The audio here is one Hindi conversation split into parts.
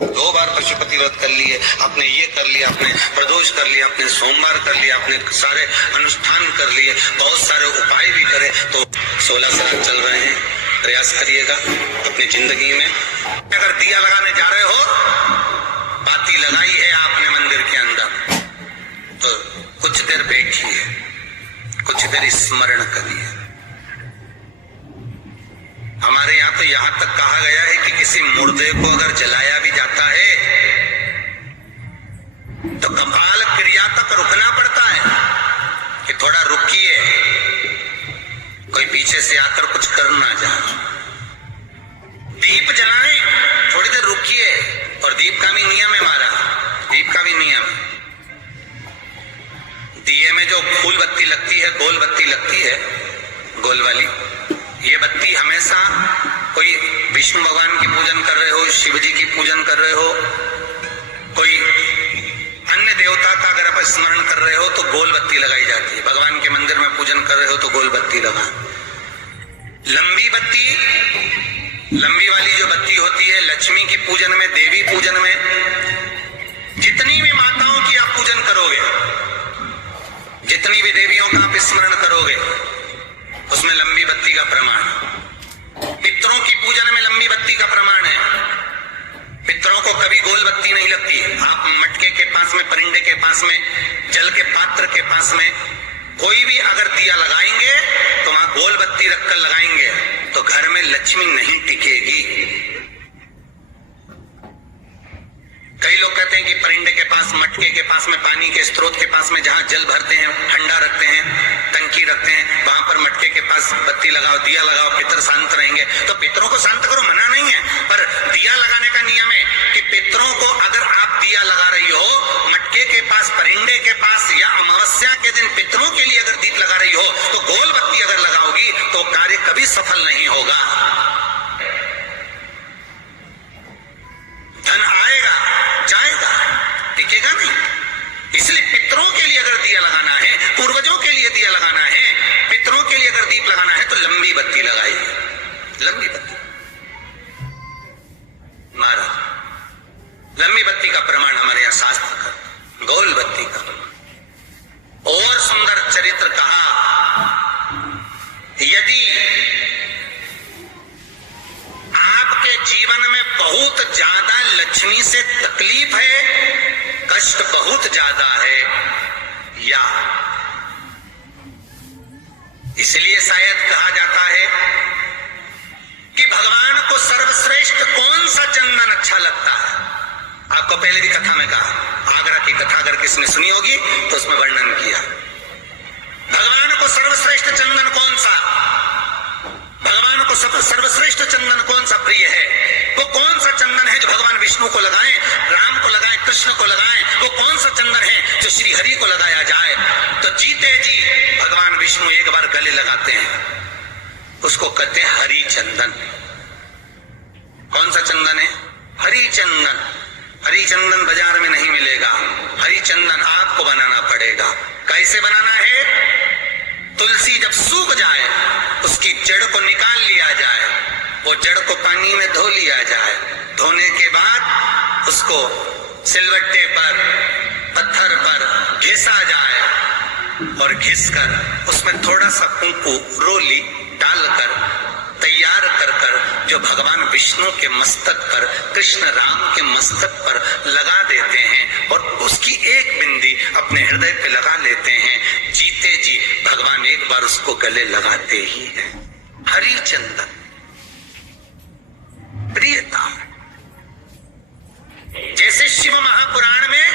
2 बार पशुपति व्रत कर लिए, आपने ये कर लिया, आपने प्रदोष कर लिया, आपने सोमवार कर लिया, आपने सारे अनुष्ठान कर लिए, बहुत सारे उपाय भी करे, तो 16 श्राद्ध चल रहे हैं। प्रयास करिएगा अपनी जिंदगी में। अगर दिया लगाने जा रहे हो, बाती लगाई है आपने मंदिर के अंदर, तो कुछ देर बैठिए, कुछ देर स्मरण करिए। हमारे यहाँ तो यहाँ तक कहा गया है कि किसी मुर्दे को अगर जलाया भी जाता है तो कपाल क्रिया तक रुकना पड़ता है कि थोड़ा रुकिए, कोई पीछे से आकर कुछ कर ना जाए। दीप जलाएं, थोड़ी देर रुकिए, और दीप का भी नियम है हमारा, दीप का भी नियम। दिए में जो फूल बत्ती लगती है, गोल बत्ती लगती है, गोल वाली, ये बत्ती हमेशा कोई विष्णु भगवान की पूजन कर रहे हो, शिव जी की पूजन कर रहे हो, कोई अन्य देवता का अगर आप स्मरण कर रहे हो तो गोल बत्ती लगाई जाती है। भगवान के मंदिर में पूजन कर रहे हो तो गोल बत्ती लगा। लंबी बत्ती, लंबी वाली जो बत्ती होती है लक्ष्मी की पूजन में, देवी पूजन में, जितनी भी माताओं की आप पूजन करोगे, जितनी भी देवियों का आप स्मरण करोगे, उसमें लंबी बत्ती का प्रमाण। पितरों की पूजन में लंबी बत्ती का प्रमाण है। पितरों को कभी गोल बत्ती नहीं लगती। आप मटके के पास में, परिंदे के पास में, जल के पात्र के पास में कोई भी अगर दिया लगाएंगे तो वहां गोल बत्ती रखकर लगाएंगे तो घर में लक्ष्मी नहीं टिकेगी। कई लोग कहते हैं कि परिंदे के पास, मटके के पास में, पानी के स्रोत के पास में जहां जल भरते हैं, हंडा रखते हैं, टंकी रखते हैं, वहां पर मटके के पास बत्ती लगाओ, दिया लगाओ, पितर शांत रहेंगे। तो पितरों को शांत करो, मना नहीं है, पर दिया लगाने का नियम है कि पितरों को अगर आप दिया लगा रही हो मटके के पास, परिंदे के पास, या अमावस्या के दिन पितरों के लिए अगर दीप लगा रही हो तो गोल बत्ती अगर लगाओगी तो कार्य कभी सफल नहीं होगा। धन आएगा जाएगा, टिकेगा नहीं। इसलिए पितरों के लिए अगर दिया लगाना है, पूर्वजों के लिए दिया लगाना है, पितरों के लिए अगर दीप लगाना है तो लंबी बत्ती लगाइए, लंबी बत्ती। महाराज लंबी बत्ती का प्रमाण हमारे यहां शास्त्र का, गोल बत्ती का। और सुंदर चरित्र कहा, यदि आपके जीवन में बहुत ज्यादा लक्ष्मी से तकलीफ है, कष्ट बहुत ज्यादा है, या इसलिए शायद कहा जाता है कि भगवान को सर्वश्रेष्ठ कौन सा चंदन अच्छा लगता है। आपको पहले भी कथा में कहा, आगरा की कथा अगर किसने सुनी होगी तो उसमें वर्णन किया। भगवान को सर्वश्रेष्ठ चंदन कौन सा, भगवान को सर्वश्रेष्ठ चंदन कौन सा प्रिय है, वो कौन सा चंदन है जो भगवान विष्णु को लगाएं, राम को लगाएं, कृष्ण को लगाएं, वो कौन सा चंदन है जो श्री हरि को लगाया जाए। तो जीते जी भगवान विष्णु एक बार गले लगाते हैं, उसको कहते हैं हरि चंदन। कौन सा चंदन है? हरि चंदन। हरि चंदन बाजार में नहीं मिलेगा, हरि चंदन आपको बनाना पड़ेगा। कैसे बनाना है? तुलसी जब सूख जाए उसकी जड़ को निकाल लिया जाए, वो जड़ को पानी में धो लिया जाए, धोने के बाद उसको सिलवट्टे पर, पत्थर पर घिसा जाए, और घिसकर उसमें थोड़ा सा कुंकू, रोली डालकर तैयार कर जो भगवान विष्णु के मस्तक पर, कृष्ण राम के मस्तक पर लगा देते हैं और उसकी एक बिंदी अपने हृदय पे लगा लेते हैं। जीते जी भगवान एक बार उसको गले लगाते ही हैं। हरि चंदन प्रियता। जैसे शिव महापुराण में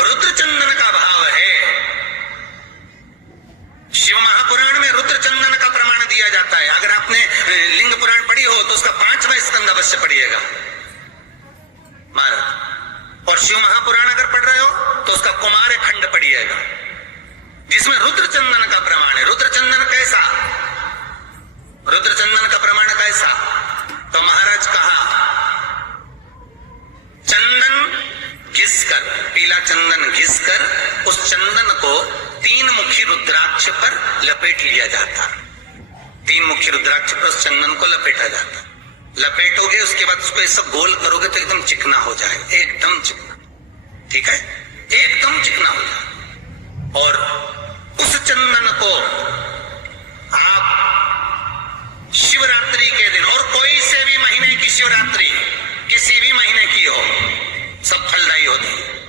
रुद्र चंदन का भाव है, शिव महापुराण में रुद्र चंदन का प्रमाण दिया जाता है। अगर आपने लिंग पुराण पढ़ी हो तो उसका 5वां स्कंद अवश्य पढ़िएगा महाराज, और शिव महापुराण अगर पढ़ रहे हो तो उसका कुमार खंड पढ़िएगा जिसमें रुद्र चंदन का प्रमाण है। रुद्र चंदन कैसा, रुद्र चंदन का प्रमाण कैसा? तो महाराज कहा, चंदन घिसकर, पीला चंदन घिसकर उस चंदन को 3 मुखी रुद्राक्ष पर लपेट लिया जाता। 3 मुखी रुद्राक्ष पर उस चंदन को लपेटा जाता। लपेटोगे, उसके बाद उसको ये सब गोल करोगे तो एकदम चिकना हो जाए, एकदम चिकना, ठीक है, एकदम चिकना हो जाए। और उस चंदन को आप शिवरात्रि के दिन, और कोई से भी महीने की शिवरात्रि, किसी भी महीने की हो, सब फलदायी होती है।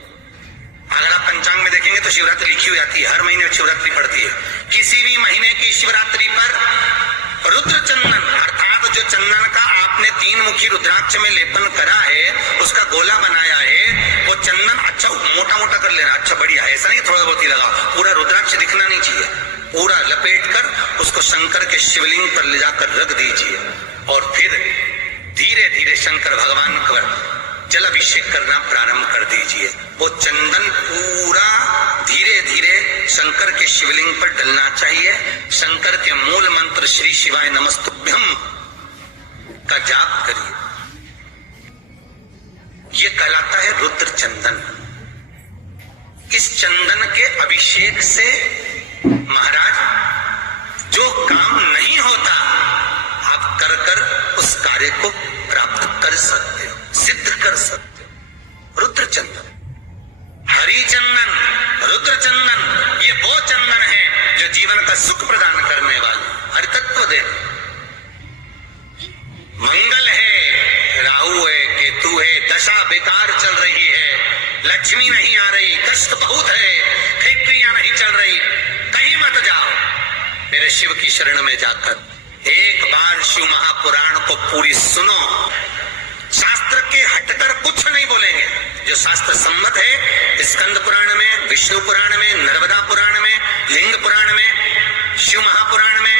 अगर आप पंचांग में देखेंगे तो शिवरात्रि लिखी हुई आती है, हर महीने शिवरात्रि पड़ती है। किसी भी महीने की शिवरात्रि पर रुद्र चंदन, अर्थात जो चंदन का आपने 3 मुखी रुद्राक्ष में लेपन करा है, उसका गोला बनाया है, वो चंदन अच्छा मोटा मोटा कर लेना, अच्छा बढ़िया है, ऐसा नहीं थोड़ा बहुत ही लगाओ, पूरा रुद्राक्ष दिखना नहीं चाहिए, पूरा लपेट कर उसको शंकर के शिवलिंग पर ले जाकर रख दीजिए। और फिर धीरे धीरे शंकर भगवान का जल अभिषेक करना प्रारंभ कर दीजिए। वो चंदन पूरा धीरे धीरे शंकर के शिवलिंग पर डलना चाहिए। शंकर के मूल मंत्र श्री शिवाय नमस्तुभ्यम का जाप करिए। ये कहलाता है रुद्र चंदन। इस चंदन के अभिषेक से महाराज जो काम नहीं होता, आप कर कर उस कार्य को प्राप्त कर सकते हो, सिद्ध कर सकते हो। रुद्र चंदन, हरि चंदन, रुद्र चंदन, ये वो चंदन है जो जीवन का सुख प्रदान करने वाले, हर तत्व दे। मंगल है, राहु है, केतु है, दशा बेकार चल रही है, लक्ष्मी नहीं आ रही, कष्ट बहुत है, खिड़कियां नहीं चल रही, कहीं मत जाओ, मेरे शिव की शरण में जाकर एक बार शिव महापुराण को पूरी सुनो। शास्त्र के हटकर कुछ नहीं बोलेंगे, जो शास्त्र सम्मत है, स्कंद पुराण में, विष्णु पुराण में, नर्मदा पुराण में, लिंग पुराण में, शिव महापुराण में,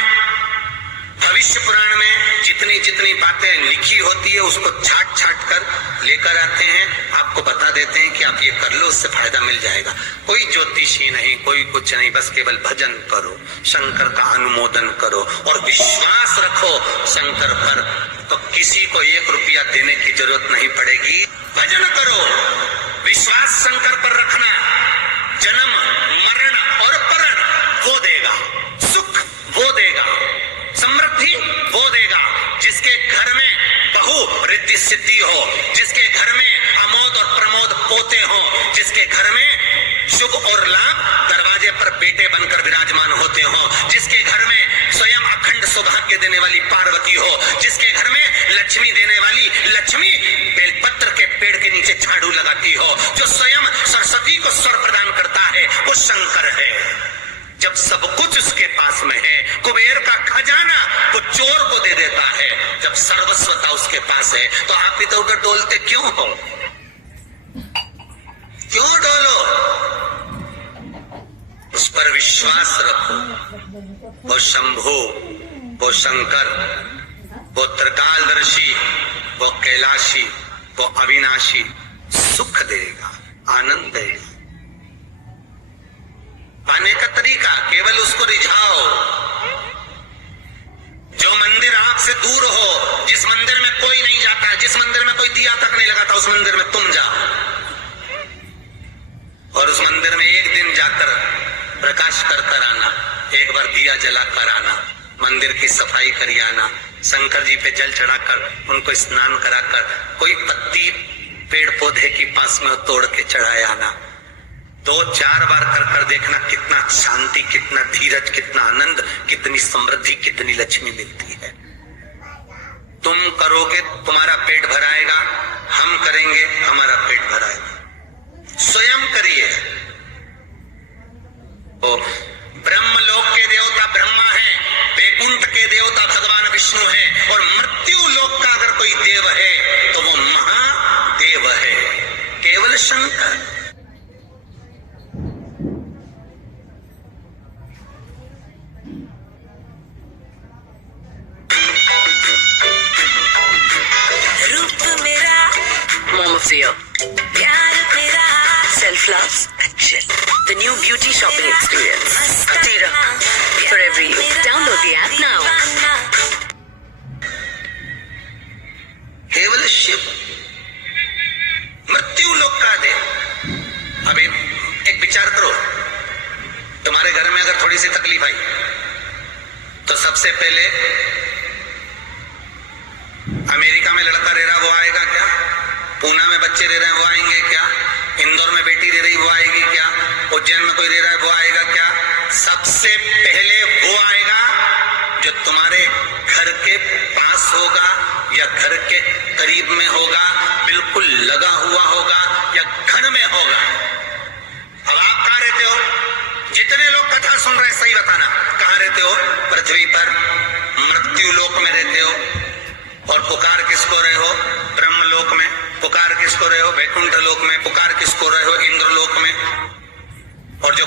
भविष्य पुराण में जितनी जितनी बातें लिखी होती है उसको छाट छाट कर लेकर आते हैं, आपको बता देते हैं कि आप ये कर लो, उससे फायदा मिल जाएगा। कोई ज्योतिषी नहीं, कोई कुछ नहीं, बस केवल भजन करो, शंकर का अनुमोदन करो और विश्वास रखो शंकर पर, तो किसी को 1 रुपया देने की जरूरत नहीं पड़ेगी। भजन करो, विश्वास शंकर पर रखना, जन्म मरण और परण वो देगा, सुख वो देगा, समृद्धि वो देगा। जिसके घर में बहु रिद्धि सिद्धि हो, जिसके घर में अमोद और प्रमोद पोते हो, जिसके घर में शुभ और लाभ दरवाजे पर बेटे बनकर विराजमान होते हो, जिसके घर में स्वयं अखंड सौभाग्य देने वाली पार्वती हो, जिसके घर में लक्ष्मी देने वाली लक्ष्मी बेलपत्र के पेड़ के नीचे झाड़ू लगाती हो, जो स्वयं सरस्वती को स्वर प्रदान करता है, वो शंकर है। जब सब कुछ उसके पास में है, कुबेर का खजाना वो चोर को दे देता है, जब सर्वस्वता उसके पास है, तो आप इधर उधर डोलते क्यों हो? क्यों डोलो? उस पर विश्वास रखो। वो शंभु, वो शंकर, वो त्रिकालदर्शी, वो कैलाशी, वो अविनाशी सुख देगा, आनंद देगा। पाने का तरीका केवल उसको रिझाओ। जो मंदिर आपसे दूर हो, जिस मंदिर में कोई नहीं जाता, जिस मंदिर में कोई दिया तक नहीं लगाता, उस मंदिर में तुम जाओ और उस मंदिर में एक दिन जाकर प्रकाश कर कर आना, एक बार दिया जला कर आना, मंदिर की सफाई करी आना, शंकर जी पे जल चढ़ाकर उनको स्नान कराकर कोई पत्ती पेड़ पौधे की पास में तोड़ के चढ़ाए आना। 2-4 बार कर कर देखना कितना शांति, कितना धीरज, कितना आनंद, कितनी समृद्धि, कितनी लक्ष्मी मिलती है। तुम करोगे तुम्हारा पेट भराएगा, हम करेंगे हमारा पेट भराएगा। स्वयं करिए। ओ ब्रह्मलोक के देवता ब्रह्मा है, वैकुंठ के देवता भगवान विष्णु है, और मृत्यु लोक का अगर कोई देव है तो वो महादेव है, केवल Shankar. Self-love and chill. The new beauty shopping experience. Atira. For every you. Download the app now. केवल शिव मृत्यु लोक का देव। अब एक विचार करो, तुम्हारे घर में अगर थोड़ी सी तकलीफ आई तो सबसे पहले अमेरिका में लड़का रह रहा वो आएगा क्या? पूना में बच्चे रह रहे हैं वो आएंगे क्या? इंदौर में बेटी रह रही वो आएगी क्या? उज्जैन में कोई रह रहा है वो आएगा क्या? सबसे पहले वो आएगा जो तुम्हारे घर के पास होगा या घर के करीब में होगा, बिल्कुल लगा हुआ होगा या घर में होगा। अब आप कहां रहते हो? जितने लोग कथा सुन रहे हैं सही बताना, कहां रहते हो? पृथ्वी पर मृत्यु लोक में रहते हो। और पुकार किसको रहे हो? ब्रह्मलोक में। पुकार किसको रहे हो? वैकुंठ लोक में। पुकार किसको रहे हो? इंद्रलोक में। और जो